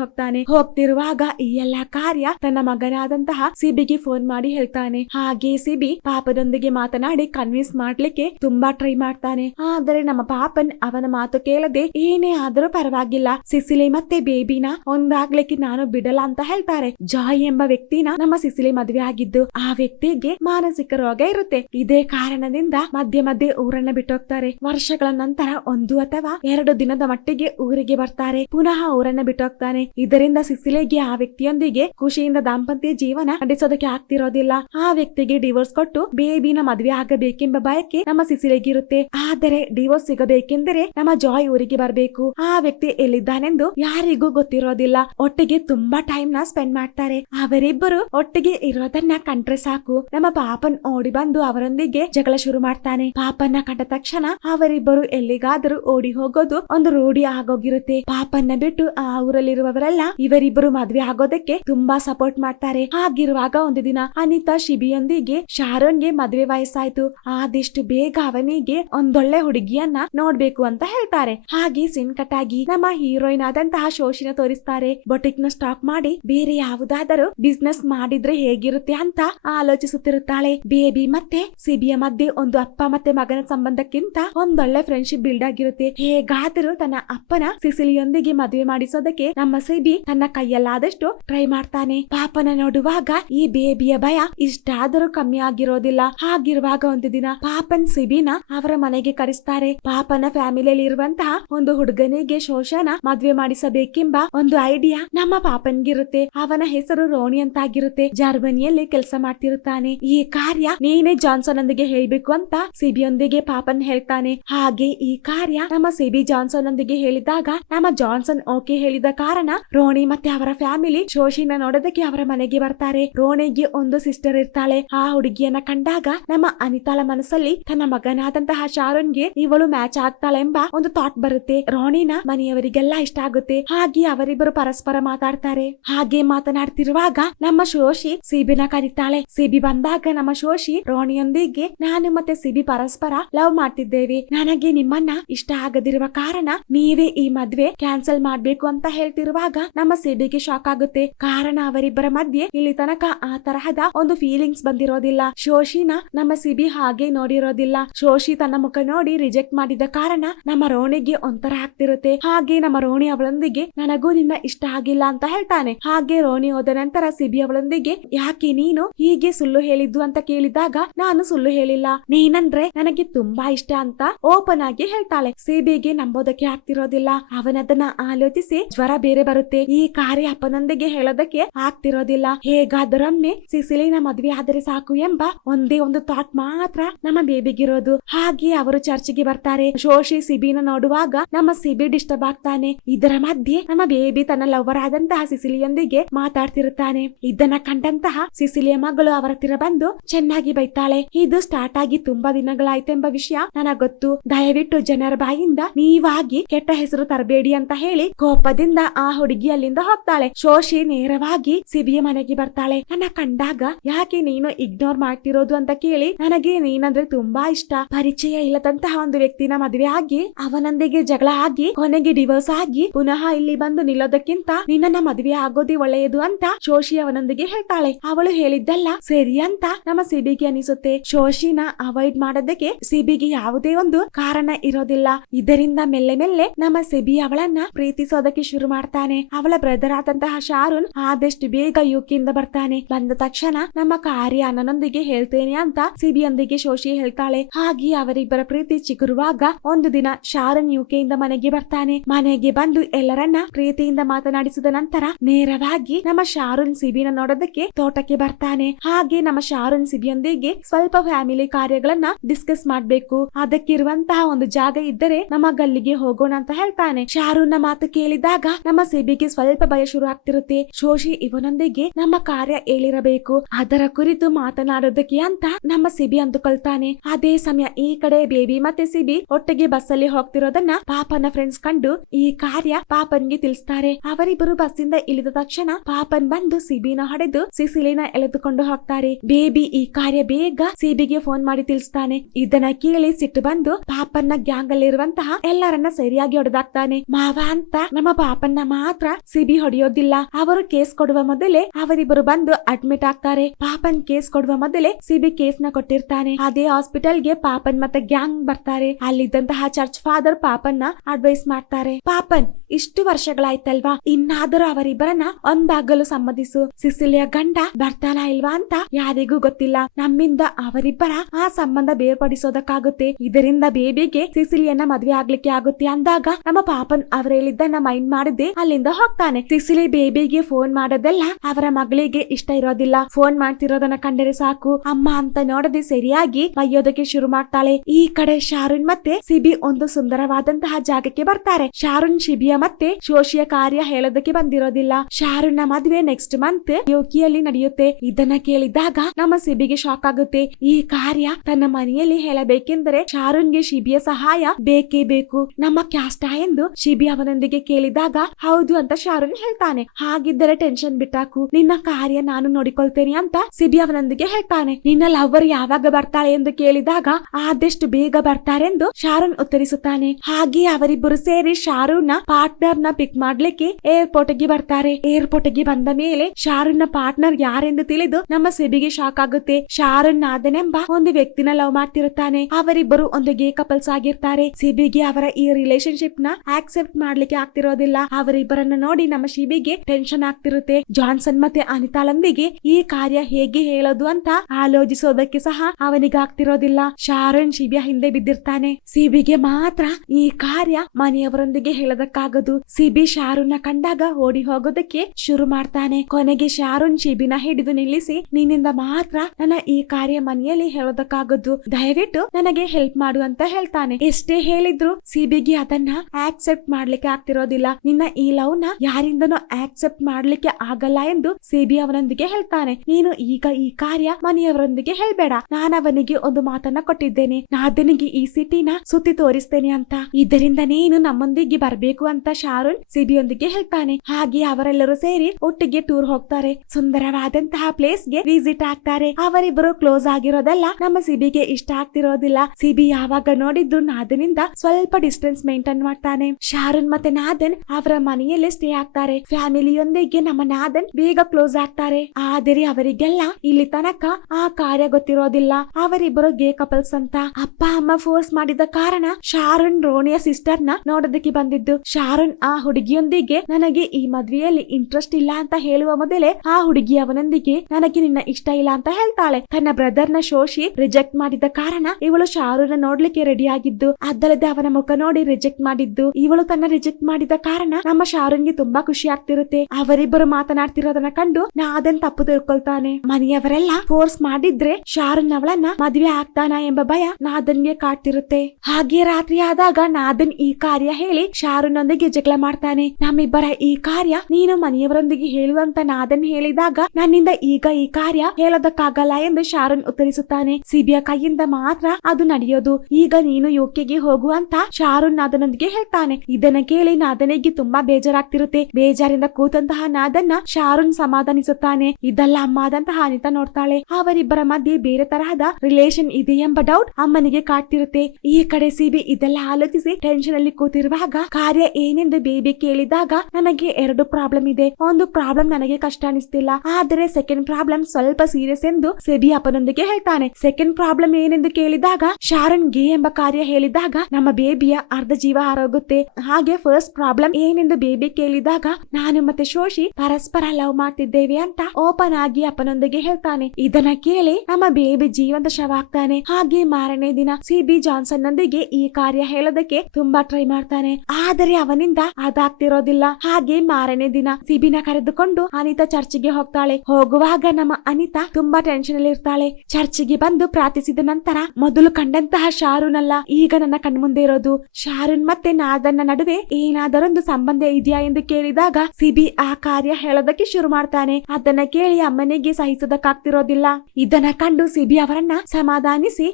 ಹೋಗ್ತಿರುವಾಗ ಈ ಎಲ್ಲಾ ಕಾರ್ಯ ತನ್ನ ಮಗನಾದಂತಹ ಸಿಬಿಗೆ ಫೋನ್ ಮಾಡಿ ಹೇಳ್ತಾನೆ. ಹಾಗೆ ಸಿಬಿ ಪಾಪದೊಂದಿಗೆ ಮಾತನಾಡಿ ಕನ್ವಿನ್ಸ್ ಮಾಡ್ಲಿಕ್ಕೆ ತುಂಬಾ ಟ್ರೈ ಮಾಡ್ತಾನೆ. ಆದರೆ ನಮ್ಮ ಪಾಪನ್ ಅವನ ಮಾತು ಕೇಳದೆ ಏನೇ ಆದ್ರೂ ಪರವಾಗಿಲ್ಲ, ಸಿಸಿಲಿ ಮತ್ತೆ ಬೇಬಿನ ಒಂದಾಗ್ಲಿಕ್ಕೆ ನಾನು ಬಿಡಲ್ಲ ಅಂತ ಹೇಳ್ತಾರೆ. ಜಾಯ್ ಎಂಬ ವ್ಯಕ್ತಿನ ನಮ್ಮ ಸಿಸಿಲಿ ಮದ್ವೆ ಆಗಿದ್ದು. ಆ ವ್ಯಕ್ತಿಗೆ ಮಾನಸಿಕ ರೋಗ ಇರುತ್ತೆ. ಇದೇ ಕಾರಣದಿಂದ ಮಧ್ಯೆ ಮಧ್ಯೆ ಊರನ್ನ ಬಿಟ್ಟೋಗ್ತಾರೆ. ವರ್ಷಗಳ ನಂತರ 1 ಅಥವಾ 2 ದಿನದ ಮಟ್ಟಿಗೆ ಊರಿಗೆ ಬರ್ತಾರೆ. ಪುನಃ ಊರನ್ನ ಬಿಟ್ಟೋಗ್ತಾನೆ. ಇದರಿಂದ ಸಿಸಿಲಿಗೆ ಆ ವ್ಯಕ್ತಿಯೊಂದಿಗೆ ಖುಷಿಯಿಂದ ದಾಂಪತ್ಯ ಜೀವನ ನಡೆಸೋದಕ್ಕೆ ಆಗ್ತಿರೋದಿಲ್ಲ. ಆ ವ್ಯಕ್ತಿಗೆ ಡಿವೋರ್ಸ್ ಕೊಟ್ಟು ಬೇಬಿನ ಮದ್ವೆ ಆಗಬೇಕೆಂಬ ಬಯಕೆ ನಮ್ಮ ಸಿಸಿಲಿಗೆ ಇರುತ್ತೆ. ಆದರೆ ಡಿವೋರ್ಸ್ ಸಿಗಬೇಕೆಂದರೆ ನಮ್ಮ ಜಾಯ್ ಊರಿಗೆ ಬರಬೇಕು. ಆ ವ್ಯಕ್ತಿ ಎಲ್ಲಿದ್ದಾನೆಂದು ಯಾರಿಗೂ ಗೊತ್ತಿರೋದಿಲ್ಲ. ಒಟ್ಟಿಗೆ ತುಂಬಾ ಟೈಮ್ ನ ಸ್ಪೆಂಡ್ ಮಾಡ್ತಾರೆ. ಅವರಿಬ್ಬರು ಒಟ್ಟಿಗೆ ಇರೋದನ್ನ ಕಂಡ್ರೆ ಸಾಕು, ನಮ್ಮ ಪಾಪನ್ ಓಡಿ ಬಂದು ಅವರೊಂದಿಗೆ ಜಗಳ ಶುರು ಮಾಡ್ತಾನೆ. ಪಾಪನ್ನ ಕಂಡ ತಕ್ಷಣ ಅವರಿಬ್ಬರು ಎಲ್ಲಿಗಾದರೂ ಓಡಿ ಹೋಗೋದು ಒಂದು ರೂಢಿ ಆಗೋಗಿರುತ್ತೆ. ಪಾಪನ್ನ ಬಿಟ್ಟು ಆ ಊರಲ್ಲಿರುವವರೆಲ್ಲ ಇವರಿಬ್ಬರು ಮದ್ವೆ ಆಗೋದಕ್ಕೆ ತುಂಬಾ ಸಪೋರ್ಟ್ ಮಾಡ್ತಾರೆ. ಹಾಗಿರುವಾಗ ಒಂದು ದಿನ ಅನಿತಾ ಶಿಬಿಯೊಂದಿಗೆ ಶಾರೋನ್ಗೆ ಮದ್ವೆ ವಯಸ್ಸಾಯ್ತು. ಆದಷ್ಟು ಬೇಗ ಅವನಿಗೆ ಒಂದೊಳ್ಳೆ ಹುಡುಗಿಯನ್ನ ನೋಡ್ಬೇಕು ಅಂತ ಹೇಳ್ತಾರೆ. ಹಾಗೆ ಸಿನ್ ಕಟ್ ಆಗಿ ನಮ್ಮ ಹೀರೋಯಿನ್ ಆದಂತಹ ಶೋಷಿನ ತೋರಿಸ್ತಾರೆ. ಬೊಟಿಕ್ ನ ಸ್ಟಾಕ್ ಮಾಡಿ ಬೇರೆ ಯಾವುದಾದರೂ ಬಿಸ್ನೆಸ್ ಮಾಡಿದ್ರೆ ಹೇಗಿರುತ್ತೆ ಅಂತ ಆಲೋಚಿಸುತ್ತಿರುತ್ತಾಳೆ. ಬೇಬಿ ಮತ್ತೆ ಸಿಬಿಯ ಮಧ್ಯೆ ಒಂದು ಅಪ್ಪ ಮತ್ತೆ ಮಗನ ಸಂಬಂಧಕ್ಕಿಂತ ಒಂದೊಳ್ಳೆ ಫ್ರೆಂಡ್ಶಿಪ್ ಬಿಲ್ಡ್ ಆಗಿರುತ್ತೆ. ಹೇಗಾದರೂ ತನ್ನ ಅಪ್ಪನ ಸಿಸಿಲಿಯೊಂದಿಗೆ ಮದುವೆ ಮಾಡಿಸೋದಕ್ಕೆ ನಮ್ಮ ಸಿಬಿ ತನ್ನ ಕೈಯಲ್ಲಾದಷ್ಟು ಟ್ರೈ ಮಾಡ್ತಾನೆ. ಪಾಪನ ನೋಡುವಾಗ ಈ ಬೇಬಿಯ ಭಯ ಇಷ್ಟಾದರೂ ಕಮ್ಮಿ ಆಗಿರೋದಿಲ್ಲ. ಹಾಗಿರುವಾಗ ಒಂದು ದಿನ ಪಾಪನ್ ಸಿಬಿನ ಅವರ ಮನೆಗೆ ಕರೆಸ್ತಾರೆ. ಪಾಪನ ಫ್ಯಾಮಿಲಿಯಲ್ಲಿ ಇರುವಂತಹ ಒಂದು ಹುಡುಗನಿಗೆ ಶೋಷನ ಮದ್ವೆ ಮಾಡಿಸಬೇಕೆಂಬ ಒಂದು ಐಡಿಯಾ ನಮ್ಮ ಪಾಪನ್ಗಿರುತ್ತೆ. ಅವನ ಹೆಸರು ರೋಣಿ ಅಂತ ಆಗಿರುತ್ತೆ. ಜರ್ಮನಿಯಲ್ಲಿ ಕೆಲಸ ಮಾಡ್ತಿರುತ್ತಾನೆ. ಈ ಕಾರ್ಯ ನೀನೇ ಜಾನ್ಸನ್ ಒಂದಿಗೆ ಹೇಳ್ಬೇಕು ಅಂತ ಸಿಬಿಯೊಂದಿಗೆ ಪಾಪನ್ ಹೇಳ್ತಾನೆ. ಹಾಗೆ ಈ ಕಾರ್ಯ ನಮ್ಮ ಸಿಬಿ ಜಾನ್ಸನ್ ಒಂದಿಗೆ ಹೇಳಿದಾಗ ನಮ್ಮ ಜಾನ್ಸನ್ ಓಕೆ ಹೇಳಿದ ಕಾರಣ ರೋಣಿ ಮತ್ತೆ ಅವರ ಫ್ಯಾಮಿಲಿ ಶೋಷಿನ ನೋಡೋದಕ್ಕೆ ಅವರ ಮನೆಗೆ ಬರ್ತಾರೆ. ರೋಣಿಗೆ ಒಂದು ಸಿಸ್ಟರ್ ಇರ್ತಾಳೆ. ಆ ಹುಡುಗಿಯನ್ನ ಕಂಡಾಗ ನಮ್ಮ ಅನಿತಾಳ ಮನಸ್ಸಲ್ಲಿ ತನ್ನ ಮಗನಾದಂತಹ ಶಾರೂನ್ಗೆ ಇವಳು ಮ್ಯಾಚ್ ಆಗ್ತಾಳೆ ಎಂಬ ಒಂದು ಥಾಟ್ ಬರುತ್ತೆ. ರೋಣಿನ ಮನೆಯವರಿಗೆಲ್ಲ ಇಷ್ಟ ಆಗುತ್ತೆ. ಹಾಗೆ ಅವರಿಬ್ಬರು ಪರಸ್ಪರ ಮಾತಾಡ್ತಾರೆ. ಹಾಗೆ ಮಾತನಾಡ್ತಿರುವಾಗ ನಮ್ಮ ಶೋಷಿ ಸಿಬಿನ ಕರೀತಾಳೆ. ಸಿಬಿ ಬಂದಾಗ ನಮ್ಮ ಶೋಷಿ ರೋಣಿಯೊಂದಿಗೆ ನಾನು ಮತ್ತೆ ಸಿಬಿ ಪರಸ್ಪರ ಲವ್ ಮಾಡ್ತಿದ್ದೇವೆ. ನನಗೆ ನಿಮ್ಮನ್ನ ಇಷ್ಟ ಆಗದಿರುವ ಕಾರಣ ನೀವೇ ಈ ಮದ್ವೆ ಕ್ಯಾನ್ಸಲ್ ಮಾಡ್ಬೇಕು ಅಂತ ಹೇಳ್ತಿರುವಾಗ ನಮ್ಮ ಸಿಬಿಗೆ ಶಾಕ್ ಆಗುತ್ತೆ. ಕಾರಣ ಅವರಿಬ್ಬರ ಮಧ್ಯೆ ಇಲ್ಲಿ ತನಕ ಆ ತರಹದ ಒಂದು ಫೀಲಿಂಗ್ಸ್ ಬಂದಿರೋದಿಲ್ಲ. ಶೋಷಿನ ನಮ್ಮ ಸಿಬಿ ಹಾಗೆ ನೋಡಿರೋದಿಲ್ಲ. ಶೋಷಿ ತನ್ನ ಮುಖ ನೋಡಿ ರಿಜೆಕ್ಟ್ ಮಾಡಿದ ಕಾರಣ ನಮ್ಮ ರೋಣಿಗೆ ಒಂಥರ ಆಗ್ತಿರುತ್ತೆ. ಹಾಗೆ ನಮ್ಮ ರೋಣಿ ಅವಳೊಂದಿಗೆ ನನಗೂ ನಿನ್ನ ಇಷ್ಟ ಆಗಿಲ್ಲ ಅಂತ ಹೇಳ್ತಾನೆ. ಹಾಗೆ ರೋಣಿ ಹೋದ ನಂತರ ಸಿಬಿ ಅವಳೊಂದಿಗೆ ಯಾಕೆ ನೀನು ಹೀಗೆ ಸುಳ್ಳು ಹೇಳಿದ್ದು ಅಂತ ಕೇಳಿದಾಗ ನಾನು ಸುಳ್ಳು ಹೇಳಿಲ್ಲ, ನೀನಂದ್ರೆ ನನಗೆ ತುಂಬಾ ಇಷ್ಟ ಅಂತ ಓಪನ್ ಆಗಿ ಹೇಳ್ತಾಳೆ. ಸಿಬಿಗೆ ನಂಬೋದಕ್ಕೆ ಆಗ್ತಿರೋದಿಲ್ಲ. ಅವನದನ್ನ ಆಲೋಚಿಸಿ ಜ್ವರ ಬೇರೆ ಬರುತ್ತೆ. ಈ ಕಾರ್ಯ ಅಪ್ಪನೊಂದಿಗೆ ಹೇಳೋದಕ್ಕೆ ಆಗ್ತಿರೋದಿಲ್ಲ. ಹೇಗಾದರೊಮ್ಮೆ ಸಿಸಿಲಿನ ಮದ್ವೆ ಆದರೆ ಸಾಕು ಎಂಬ ಒಂದೇ ಒಂದು ಥಾಟ್ ಮಾತ್ರ ನಮ್ಮ ಬೇಬಿಗಿರೋದು. ಹಾಗೆ ಅವರು ಚರ್ಚಿಗೆ ಬರ್ತಾರೆ. ಶೋಷಿ ಸಿಬಿನ ನೋಡುವಾಗ ನಮ್ಮ ಸಿಬಿ ಡಿಸ್ಟರ್ಬ್ ಆಗ್ತಾನೆ. ಇದರ ಮಧ್ಯೆ ನಮ್ಮ ಬೇಬಿ ತನ್ನ ಲವರ್ ಆದಂತಹ ಸಿಸಿಲಿಯೊಂದಿಗೆ ಮಾತಾಡ್ತಿರುತ್ತಾನೆ. ಇದನ್ನ ಕಂಡಂತಹ ಸಿಸಿಲಿಯ ಮಗಳು ಅವರ ಹತ್ತಿರ ಬಂದು ಚೆನ್ನಾಗಿ ಬೈತಾಳೆ. ಇದು ಸ್ಟಾರ್ಟ್ ಆಗಿ ತುಂಬಾ ದಿನಗಳಾಯ್ತೆಂಬ ವಿಷಯ ನನಗ್ ಗೊತ್ತು. ದಯವಿಟ್ಟು ಜನರ ಬಾಯಿಂದ ನೀವಾಗಿ ಕೆಟ್ಟ ಹೆಸರು ತರಬೇಡಿ ಅಂತ ಹೇಳಿ ಕೋಪ ಕೋಪದಿಂದ ಆ ಹುಡುಗಿ ಅಲ್ಲಿಂದ ಹೋಗ್ತಾಳೆ. ಶೋಶಿ ನೇರವಾಗಿ ಸಿಬಿಯ ಮನೆಗೆ ಬರ್ತಾಳೆ. ನನ್ನ ಕಂಡಾಗ ಯಾಕೆ ನೀನು ಇಗ್ನೋರ್ ಮಾಡ್ತಿರೋದು ಅಂತ ಕೇಳಿ, ನನಗೆ ನೀನಂದ್ರೆ ತುಂಬಾ ಇಷ್ಟ. ಪರಿಚಯ ಇಲ್ಲದಂತಹ ಒಂದು ವ್ಯಕ್ತಿನ ಮದುವೆ ಆಗಿ ಅವನೊಂದಿಗೆ ಜಗಳ ಆಗಿ ಕೊನೆಗೆ ಡಿವೋರ್ಸ್ ಆಗಿ ಪುನಃ ಇಲ್ಲಿ ಬಂದು ನಿಲ್ಲೋದಕ್ಕಿಂತ ನಿನ್ನ ಮದುವೆ ಆಗೋದೇ ಒಳ್ಳೆಯದು ಅಂತ ಶೋಶಿ ಅವನೊಂದಿಗೆ ಹೇಳ್ತಾಳೆ. ಅವಳು ಹೇಳಿದ್ದಲ್ಲ ಸರಿ ಅಂತ ನಮ್ಮ ಸಿಬಿಗೆ ಅನಿಸುತ್ತೆ. ಶೋಶಿನ ಅವಾಯ್ಡ್ ಮಾಡೋದಕ್ಕೆ ಸಿಬಿಗೆ ಯಾವುದೇ ಒಂದು ಕಾರಣ ಇರೋದಿಲ್ಲ. ಇದರಿಂದ ಮೆಲ್ಲೆ ಮೆಲ್ಲೆ ನಮ್ಮ ಸಿಬಿ ಅವಳನ್ನ ಪ್ರೀತಿಸೋದಕ್ಕೆ ಶುರು ಮಾಡ್ತಾನೆ. ಅವಳ ಬ್ರದರ್ ಆದಂತಹ ಶಾರುನ್ ಆದಷ್ಟು ಬೇಗ ಯುಕೆಯಿಂದ ಬರ್ತಾನೆ. ಬಂದ ತಕ್ಷಣ ನಮ್ಮ ಕಾರ್ಯ ನನ್ನೊಂದಿಗೆ ಹೇಳ್ತೇನೆ ಅಂತ ಸಿಬಿಯೊಂದಿಗೆ ಶೋಶಿ ಹೇಳ್ತಾಳೆ. ಹಾಗೆ ಅವರಿಬ್ಬರ ಪ್ರೀತಿ ಚಿಗುರುವಾಗ ಒಂದು ದಿನ ಶಾರುನ್ ಯುಕೆಯಿಂದ ಮನೆಗೆ ಬರ್ತಾನೆ. ಮನೆಗೆ ಬಂದು ಎಲ್ಲರನ್ನ ಪ್ರೀತಿಯಿಂದ ಮಾತನಾಡಿಸಿದ ನಂತರ ನೇರವಾಗಿ ನಮ್ಮ ಶಾರುನ್ ಸಿಬಿನ ನೋಡೋದಕ್ಕೆ ತೋಟಕ್ಕೆ ಬರ್ತಾನೆ. ಹಾಗೆ ನಮ್ಮ ಶಾರುನ್ ಸಿಬಿಯೊಂದಿಗೆ ಸ್ವಲ್ಪ ಫ್ಯಾಮಿಲಿ ಕಾರ್ಯಗಳನ್ನ ಡಿಸ್ಕಸ್ ಮಾಡ್ಬೇಕು, ಅದಕ್ಕಿರುವಂತಹ ಒಂದು ಜಾಗ ಇದ್ದರೆ ನಮ್ಮ ಗಲ್ಲಿಗೆ ಹೋಗೋಣ ಅಂತ ಹೇಳ್ತಾನೆ. ಶಾರುನ್ ನ ಮಾತು ಕೇಳಿದಾಗ ನಮ್ಮ ಸಿಬಿಗೆ ಸ್ವಲ್ಪ ಭಯ ಶುರು ಆಗ್ತಿರುತ್ತೆ. ಶೋಶಿ ಇವನೊಂದಿಗೆ ನಮ್ಮ ಕಾರ್ಯ ಹೇಳಿರಬೇಕು, ಅದರ ಕುರಿತು ಮಾತನಾಡೋದಕ್ಕೆ ಅಂತ ನಮ್ಮ ಸಿಬಿ ಅಂದುಕೊಳ್ತಾನೆ. ಅದೇ ಸಮಯ ಈ ಕಡೆ ಬೇಬಿ ಮತ್ತೆ ಸಿಬಿ ಒಟ್ಟಿಗೆ ಬಸ್ಸಲ್ಲಿ ಹೋಗ್ತಿರೋದನ್ನ ಪಾಪನ ಫ್ರೆಂಡ್ಸ್ ಕಂಡು ಈ ಕಾರ್ಯ ಪಾಪನ್ಗೆ ತಿಳಿಸ್ತಾರೆ. ಅವರಿಬ್ಬರು ಬಸ್ಸಿಂದ ಇಳಿದ ತಕ್ಷಣ ಪಾಪನ್ ಬಂದು ಸಿಬಿನ ಹೊಡೆದು ಸಿಸಿಲಿನ ಎಳೆದುಕೊಂಡು ಹೋಗ್ತಾರೆ. ಬೇಬಿ ಈ ಕಾರ್ಯ ಬೇಗ ಸಿಬಿಗೆ ಫೋನ್ ಮಾಡಿ ತಿಳಿಸ್ತಾನೆ. ಇದನ್ನ ಕೇಳಿ ಸಿಟ್ಟು ಬಂದು ಪಾಪನ್ನ ಗ್ಯಾಂಗ್ ಅಲ್ಲಿರುವಂತಹ ಎಲ್ಲರನ್ನ ಸರಿಯಾಗಿ ಹೊಡೆದಾಕ್ತಾನೆ. ಮಾವ ಅಂತ ನಮ್ಮ ಪಾಪನ್ನ ಮಾತ್ರ ಸಿಬಿ ಹೊಡೆಯೋದಿಲ್ಲ. ಅವರು ಕೇಸ್ ಕೊಡುವ ಮೊದಲೇ ಅವರಿಬ್ಬರು ಬಂದು ಅಡ್ಮಿಟ್ ಆಗ್ತಾರೆ. ಪಾಪನ್ ಕೇಸ್ ಕೊಡುವ ಮೊದಲೇ ಸಿಬಿ ಕೇಸ್ ನ ಕೊಟ್ಟಿರ್ತಾನೆ. ಅದೇ ಹಾಸ್ಪಿಟಲ್ಗೆ ಪಾಪನ್ ಮತ್ತೆ ಗ್ಯಾಂಗ್ ಬರ್ತಾರೆ. ಅಲ್ಲಿದ್ದಂತಹ ಚರ್ಚ್ ಫಾದರ್ ಪಾಪನ್ನ ಅಡ್ವೈಸ್ ಮಾಡ್ತಾರೆ. ಪಾಪನ್, ಇಷ್ಟು ವರ್ಷಗಳಾಯ್ತಲ್ವಾ, ಇನ್ನಾದರೂ ಅವರಿಬ್ಬರನ್ನ ಒಂದಾಗಲು ಸಮ್ಮತಿಸು. ಸಿಸಿಲಿಯ ಗಂಡ ಬರ್ತಾನ ಇಲ್ವಾ ಅಂತ ಯಾರಿಗೂ ಗೊತ್ತಿಲ್ಲ. ನಮ್ಮಿಂದ ಅವರಿಬ್ಬರ ಆ ಸಂಬಂಧ ಬೇರ್ಪಡಿಸೋದಕ್ಕಾಗುತ್ತೆ. ಇದರಿಂದ ಬೇಬಿಗೆ ಸಿಸಿಲಿಯನ್ನ ಮದ್ವೆ ಆಗ್ಲಿಕ್ಕೆ ಆಗುತ್ತೆ ಅಂದಾಗ ನಮ್ಮ ಪಾಪನ್ ಅವ್ರ ಹೇಳಿದ್ದನ್ನ ಮೈಂಡ್ ಮಾಡದೆ ಅಲ್ಲಿಂದ ಹೋಗ್ತಾನೆ. ಸಿಸಿಲಿ ಬೇಬಿಗೆ ಫೋನ್ ಮಾಡೋದೆಲ್ಲ ಅವರ ಮಗಳಿಗೆ ಇಷ್ಟ ಇರೋದಿಲ್ಲ. ಫೋನ್ ಮಾಡ್ತಿರೋದನ್ನ ಕಂಡರೆ ಸಾಕು ಅಮ್ಮ ಅಂತ ನೋಡದೆ ಸರಿಯಾಗಿ ಬೈಯೋದಕ್ಕೆ ಶುರು ಮಾಡ್ತಾಳೆ. ಈ ಕಡೆ ಶಾರುನ್ ಮತ್ತೆ ಸಿಬಿ ಒಂದು ಸುಂದರವಾದಂತಹ ಜಾಗಕ್ಕೆ ಬರ್ತಾರೆ. ಶಾರುನ್ ಶಿಬಿಯ ಮತ್ತೆ ಶೋಶಿಯ ಕಾರ್ಯ ಹೇಳೋದಕ್ಕೆ ಬಂದಿರೋದಿಲ್ಲ. ಶಾರುನ್ ನ ಮದ್ವೆ ನೆಕ್ಸ್ಟ್ ಮಂತ್ ಯೋಕಿಯಲ್ಲಿ ನಡೆಯುತ್ತೆ. ಇದನ್ನ ಕೇಳಿದಾಗ ನಮ್ಮ ಸಿಬಿಗೆ ಶಾಕ್ ಆಗುತ್ತೆ. ಈ ಕಾರ್ಯ ತನ್ನ ಮನೆಯಲ್ಲಿ ಹೇಳಬೇಕೆಂದರೆ ಶಾರುನ್ಗೆ ಶಿಬಿಯ ಸಹಾಯ ಬೇಕೇ ಬೇಕು. ನಮ್ಮ ಕ್ಯಾಸ್ಟ ಎಂದು ಶಿಬಿ ಅವನೊಂದಿಗೆ ಕೇಳಿದಾಗ ಹೌದು ಅಂತ ಶಾರುನ್ ಹೇಳ್ತಾನೆ. ಹಾಗಿದ್ದರೆ ಟೆನ್ಷನ್ ಬಿಟ್ಟಾಕು, ನಿನ್ನ ಕಾರ್ಯ ನಾನು ನೋಡಿಕೊಳ್ತೇನೆ ಅಂತ ಸಿಬಿ ಅವನೊಂದಿಗೆ ಹೇಳ್ತಾನೆ. ನಿನ್ನ ಲವ್ವರ್ ಯಾವಾಗ ಬರ್ತಾಳೆ ಎಂದು ಕೇಳಿದಾಗ ಆದಷ್ಟು ಬೇಗ ಬರ್ತಾರೆಂದು ಶಾರುನ್ ಉತ್ತರಿಸುತ್ತಾನೆ. ಹಾಗೆ ಅವರಿಬ್ಬರು ಸೇರಿ ಶಾರುನ್ ನ ಪಾರ್ಟ್ನರ್ ನ ಪಿಕ್ ಮಾಡ್ಲಿಕ್ಕೆ ಏರ್ಪೋರ್ಟ್ ಗೆ ಬರ್ತಾರೆ. ಏರ್ಪೋರ್ಟ್ ಗೆ ಬಂದ ಮೇಲೆ ಶಾರುನ್ ನ ಪಾರ್ಟ್ನರ್ ಯಾರೆಂದು ತಿಳಿದು ನಮ್ಮ ಸಿಬಿಗೆ ಶಾಕ್ ಆಗುತ್ತೆ. ಶಾರುನ್ ನಾದನೆಂಬ ಒಂದು ವ್ಯಕ್ತಿನ ಲವ್ ಮಾಡ್ತಿರುತ್ತಾನೆ. ಅವರಿಬ್ಬರು ಒಂದು ಗೇ ಕಪಲ್ಸ್ ಆಗಿರ್ತಾರೆ. ಸಿಬಿಗೆ ಅವರ ಈ ರಿಲೇಶನ್ಶಿಪ್ ನ ಆಕ್ಸೆಪ್ಟ್ ಮಾಡ್ಲಿಕ್ಕೆ ಆಗ್ತಿರೋದಿಲ್ಲ. ಅವರಿಬ್ಬರನ್ನ ನೋಡಿ ನಮ್ಮ ಶಿಬಿಗೆ ಟೆನ್ಷನ್ ಆಗ್ತಿರುತ್ತೆ. ಜಾನ್ಸನ್ ಮತ್ತೆ ಅನಿತಾಳೊಂದಿಗೆ ಈ ಕಾರ್ಯ ಹೇಗೆ ಹೇಳೋದು ಅಂತ ಆಲೋಚಿಸೋದಕ್ಕೆ ಸಹ ಅವನಿಗಾಗ್ತಿರೋದಿಲ್ಲ. ಶಾರುನ್ ಶಿಬಿಯ ಹಿಂದೆ ಬಿದ್ದಿರ್ತಾನೆ. ಸಿಬಿಗೆ ಮಾತ್ರ ಈ ಕಾರ್ಯ ಮನೆಯವರೊಂದಿಗೆ ಹೇಳೋದಕ್ಕಾಗದು. ಸಿಬಿ ಶಾರುನ್ ನ ಕಂಡಾಗ ಓಡಿ ಹೋಗೋದಕ್ಕೆ ಶುರು ಮಾಡ್ತಾನೆ. ಕೊನೆಗೆ ಶಾರುನ್ ಶಿಬಿನ ಹಿಡಿದು ನಿಲ್ಲಿಸಿ, ನಿನ್ನಿಂದ ಮಾತ್ರ ನನ್ನ ಈ ಕಾರ್ಯ ಮನೆಯಲ್ಲಿ ಹೇಳೋದಕ್ಕಾಗದು, ದಯವಿಟ್ಟು ನನಗೆ ಹೆಲ್ಪ್ ಮಾಡು ಅಂತ ಹೇಳ್ತಾನೆ. ಎಷ್ಟೇ ಹೇಳಿದ್ರು ಸಿಬಿಗೆ ಅದನ್ನ ಆಕ್ಸೆಪ್ಟ್ ಮಾಡ್ಲಿಕ್ಕೆ ಆಗ್ತಿರೋದಿಲ್ಲ. ನಿನ್ನ ಈ ಲವ್ ನ ಯಾರಿಂದನೂ ಆಕ್ಸೆಪ್ಟ್ ಮಾಡ್ಲಿಕ್ಕೆ ಆಗಲ್ಲ ಎಂದು ಸಿಬಿ ಅವನೊಂದಿಗೆ ಹೇಳ್ತಾನೆ. ನೀನು ಈಗ ಈ ಕಾರ್ಯ ಮನೆಯವರೊಂದಿಗೆ ಹೇಳ್ಬೇಡ. ನಾನು ಅವನಿಗೆ ಒಂದು ಮಾತನ್ನ ಕೊಟ್ಟಿದ್ದೇನೆ, ನಾದನಿಗೆ ಈ ಸಿಟಿನ ಸುತ್ತಿ ತೋರಿಸ್ತೇನೆ ಅಂತ. ಇದರಿಂದ ನೀನು ನಮ್ಮೊಂದಿಗೆ ಬರ್ಬೇಕು ಅಂತ ಶಾರುನ್ ಸಿಬಿಯೊಂದಿಗೆ ಹೇಳ್ತಾನೆ. ಹಾಗೆ ಅವರೆಲ್ಲರೂ ಸೇರಿ ಒಟ್ಟಿಗೆ ಟೂರ್ ಹೋಗ್ತಾರೆ. ಸುಂದರವಾದಂತಹ ಪ್ಲೇಸ್ ಗೆ ವಿಸಿಟ್ ಆಗ್ತಾರೆ. ಅವರಿಬ್ಬರು ಕ್ಲೋಸ್ ಆಗಿರೋದಲ್ಲ ನಮ್ಮ ಸಿಬಿಗೆ ಇಷ್ಟ ಆಗ್ತಿರೋದಿಲ್ಲ. ಸಿಬಿ ಯಾವಾಗ ನೋಡಿದ್ರು ನಾದನಿಂದ ಸ್ವಲ್ಪ ಡಿಸ್ಟೆನ್ಸ್ ಮೇಂಟೈನ್ ಮಾಡ್ತಾನೆ. ಶಾರುನ್ ಮತ್ತೆ ನಾದನ್ ಅವರ ಮನೆಯಲ್ಲಿ ಸ್ಟೇ ಆಗ್ತಾರೆ. ಫ್ಯಾಮಿಲಿಯೊಂದಿಗೆ ನಮ್ಮ ನಾದನ್ ಬೇಗ ಕ್ಲೋಸ್ ಆಗ್ತಾರೆ. ಆದರೆ ಅವರಿಗೆಲ್ಲ ಇಲ್ಲಿ ತನಕ ಆ ಕಾರ್ಯ ಗೊತ್ತಿರೋದಿಲ್ಲ. ಅವರಿಬ್ಬರು ಗೇ ಕಪಲ್ಸ್ ಅಂತ. ಅಪ್ಪ ಅಮ್ಮ ಫೋರ್ಸ್ ಮಾಡಿದ ಕಾರಣ ಶಾರುನ್ ರೋಣಿಯ ಸಿಸ್ಟರ್ ನ ನೋಡೋದಕ್ಕೆ ಬಂದಿದ್ದು. ಶಾರುನ್ ಆ ಹುಡುಗಿಯೊಂದಿಗೆ ನನಗೆ ಈ ಮದ್ವೆಯಲ್ಲಿ ಇಂಟ್ರೆಸ್ಟ್ ಇಲ್ಲ ಅಂತ ಹೇಳುವ ಮೊದಲೇ ಆ ಹುಡುಗಿ ಅವನೊಂದಿಗೆ ನನಗೆ ನಿನ್ನ ಇಷ್ಟ ಇಲ್ಲ ಅಂತ ಹೇಳ್ತಾಳೆ. ತನ್ನ ಬ್ರದರ್ ನ ಶೋಶಿ ರಿಜೆಕ್ಟ್ ಮಾಡಿದ ಕಾರಣ ಇವಳು ಶಾರುನ್ ನೋಡ್ಲಿಕ್ಕೆ ರೆಡಿ ಆಗಿದ್ದು, ಅದಲ್ಲದೆ ಅವನ ಮುಖ ನೋಡಿ ರಿಜೆಕ್ಟ್ ಮಾಡಿದ್ದು. ಇವಳು ತನ್ನ ರಿಜೆಕ್ಟ್ ಮಾಡಿದ ಕಾರಣ ನಮ್ಮ ಶಾರುನ್ಗೆ ತುಂಬಾ ಖುಷಿ ಆಗ್ತಿರುತ್ತೆ. ಅವರಿಬ್ಬರು ಮಾತನಾಡ್ತಿರೋದನ್ನ ಕಂಡು ನಾದನ್ ತಪ್ಪು ತಿಳ್ಕೊಳ್ತಾನೆ. ಮನೆಯವರೆಲ್ಲ ಫೋರ್ಸ್ ಮಾಡಿದ್ರೆ ಶಾರುನ್ ಅವಳನ್ನ ಮದ್ವೆ ಆಗ್ತಾನ ಎಂಬ ಭಯ ನಾದನ್ಗೆ ಕಾಡ್ತಿರುತ್ತೆ. ಹಾಗೆ ರಾತ್ರಿ ಆದಾಗ ನಾದನ್ ಈ ಕಾರ್ಯ ಹೇಳಿ ಶಾರುನ್ ಒಂದಿಗೆ ಜಗಳ ಮಾಡ್ತಾನೆ. ನಮ್ಮಿಬ್ಬರ ಈ ಕಾರ್ಯ ನೀನು ಮನೆಯವರೊಂದಿಗೆ ಹೇಳುವಂತ ನಾದನ್ ಹೇಳಿದಾಗ ನನ್ನಿಂದ ಈಗ ಈ ಕಾರ್ಯ ಹೇಳೋದಕ್ಕಾಗಲ್ಲ ಎಂದು ಶಾರುನ್ ಉತ್ತರಿಸುತ್ತಾನೆ. ಸಿಬಿಯ ಕೈಯಿಂದ ಮಾತ್ರ ಅದು ನಡೆಯೋದು. ಈಗ ನೀನು ಯುಕೆಗೆ ಹೋಗು ಅಂತ ಶಾರುನ್ ನಾದನೊಂದಿಗೆ ಹೇಳ್ತಾನೆ. ಇದನ್ನ ಕೇಳಿ ನಾದನಿಗೆ ಅಮ್ಮನಿಗೆ ತುಂಬಾ ಬೇಜಾರಾಗ್ತಿರುತ್ತೆ. ಬೇಜಾರಿಂದ ಕೂತಂತಹ ನಾದನ್ನ ಶಾರುನ್ ಸಮಾಧಾನಿಸುತ್ತಾನೆ. ಇದೆಲ್ಲ ಅಮ್ಮ ಆದಂತಹ ಅನಿತಾ ನೋಡ್ತಾಳೆ. ಅವರಿಬ್ಬರ ಮಧ್ಯೆ ಬೇರೆ ತರಹದ ರಿಲೇಶನ್ ಇದೆ ಎಂಬ ಡೌಟ್ ಅಮ್ಮನಿಗೆ ಕಾಡ್ತಿರುತ್ತೆ. ಈ ಕಡೆ ಸಿಬಿ ಇದೆಲ್ಲ ಆಲೋಚಿಸಿ ಟೆನ್ಷನ್ ಅಲ್ಲಿ ಕೂತಿರುವಾಗ ಕಾರ್ಯ ಏನೆಂದು ಬೇಬಿ ಕೇಳಿದಾಗ ನನಗೆ 2 ಪ್ರಾಬ್ಲಮ್ ಇದೆ. ಒಂದು ಪ್ರಾಬ್ಲಮ್ ನನಗೆ ಕಷ್ಟ ಅನಿಸ್ತಿಲ್ಲ, ಆದರೆ ಸೆಕೆಂಡ್ ಪ್ರಾಬ್ಲಮ್ ಸ್ವಲ್ಪ ಸೀರಿಯಸ್ ಎಂದು ಸಿಬಿ ಅಪ್ಪನೊಂದಿಗೆ ಹೇಳ್ತಾನೆ. ಸೆಕೆಂಡ್ ಪ್ರಾಬ್ಲಮ್ ಏನೆಂದು ಕೇಳಿದಾಗ ಶಾರನ್ ಗೆ ಎಂಬ ಕಾರ್ಯ ಹೇಳಿದಾಗ ನಮ್ಮ ಬೇಬಿಯ ಅರ್ಧ ಜೀವ ಹಾರೋಗುತ್ತೆ. ಹಾಗೆ ಫಸ್ಟ್ ಪ್ರಾಬ್ಲಮ್ ಏನೆಂದು ಬೇಬಿ ಕೇಳಿದಾಗ ನಾನು ಮತ್ತೆ ಶೋಶಿ ಪರಸ್ಪರ ಲವ್ ಮಾಡ್ತಿದ್ದೇವೆ ಅಂತ ಓಪನ್ ಆಗಿ ಅಪ್ಪನೊಂದಿಗೆ ಹೇಳ್ತಾನೆ. ಇದನ್ನ ಕೇಳಿ ನಮ್ಮ ಬೇಬಿ ಜೀವಂತ ಶವ ಆಗ್ತಾನೆ. ಹಾಗೆ ಮಾರನೇ ದಿನ ಸಿಬಿ ಜಾನ್ಸನ್ ನೊಂದಿಗೆ ಈ ಕಾರ್ಯ ಹೇಳೋದಕ್ಕೆ ತುಂಬಾ ಟ್ರೈ ಮಾಡ್ತಾನೆ, ಆದರೆ ಅವನಿಂದ ಅದಾಗ್ತಿರೋದಿಲ್ಲ. ಹಾಗೆ ಮಾರನೇ ದಿನ ಸಿಬಿನ ಕರೆದುಕೊಂಡು ಅನಿತಾ ಚರ್ಚಿಗೆ ಹೋಗ್ತಾಳೆ. ಹೋಗುವಾಗ ನಮ್ಮ ಅನಿತಾ ತುಂಬಾ ಟೆನ್ಷನ್ ಅಲ್ಲಿ ಇರ್ತಾಳೆ. ಚರ್ಚಿಗೆ ಬಂದು ಪ್ರಾರ್ಥಿಸಿದ ನಂತರ ಮೊದಲು ಕಂಡಂತಹ ಶಾರುನ್ ಅಲ್ಲ ಈಗ ನನ್ನ ಕಣ್ಮುಂದೆ ಇರೋದು. ಶಾರುನ್ ಮತ್ತೆ ನಾದನ್ನ ನಡುವೆ ಏನಾದರೊಂದು ಸಂಬಂಧ ಇದೆಯಾ ಎಂದು ಕೇಳಿದಾಗ ಸಿಬಿ ಆ ಕಾರ್ಯ ಹೇಳೋದಕ್ಕೆ ಶುರು ಮಾಡ್ತಾನೆ. ಅದನ್ನ ಕೇಳಿ ಅಮ್ಮನಿಗೆ ಸಹಿಸೋದಕ್ಕಾಗ್ತಿರೋದಿಲ್ಲ. ಇದನ್ನ ಕಂಡು ಸಿಬಿ ಅವರನ್ನ ಸಮಾಧಾನಿಸಿ